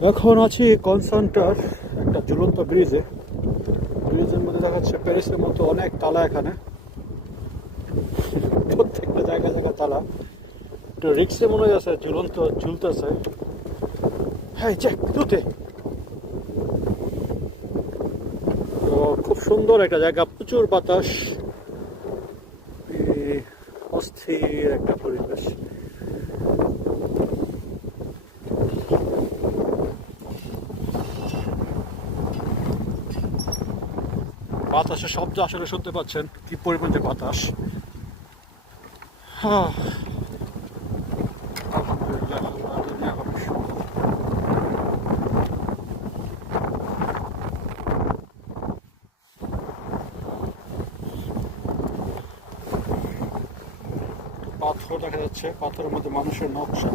এখন আছি কনসান্টার, একটা ঝুলন্ত ব্রিজে ব্রিজের মধ্যে দেখাচ্ছে প্যারিসের মতো অনেক তালা এখানে। প্রত্যেকটা জায়গা জায়গা তালা। একটু রিক্সে মনে যাচ্ছে ঝুলন্ত, ঝুলতেছে। হ্যাঁ চেক তুতে তো খুব সুন্দর একটা জায়গা, প্রচুর বাতাস। অস্থির একটা পরিবেশ। বাতাসের শব্দ আসলে শুনতে পাচ্ছেন। কি পরিমাণ যে বাতাস। হ্যাঁ। পাথর দেখা যাচ্ছে পাথরের মধ্যে মানুষের নকশা।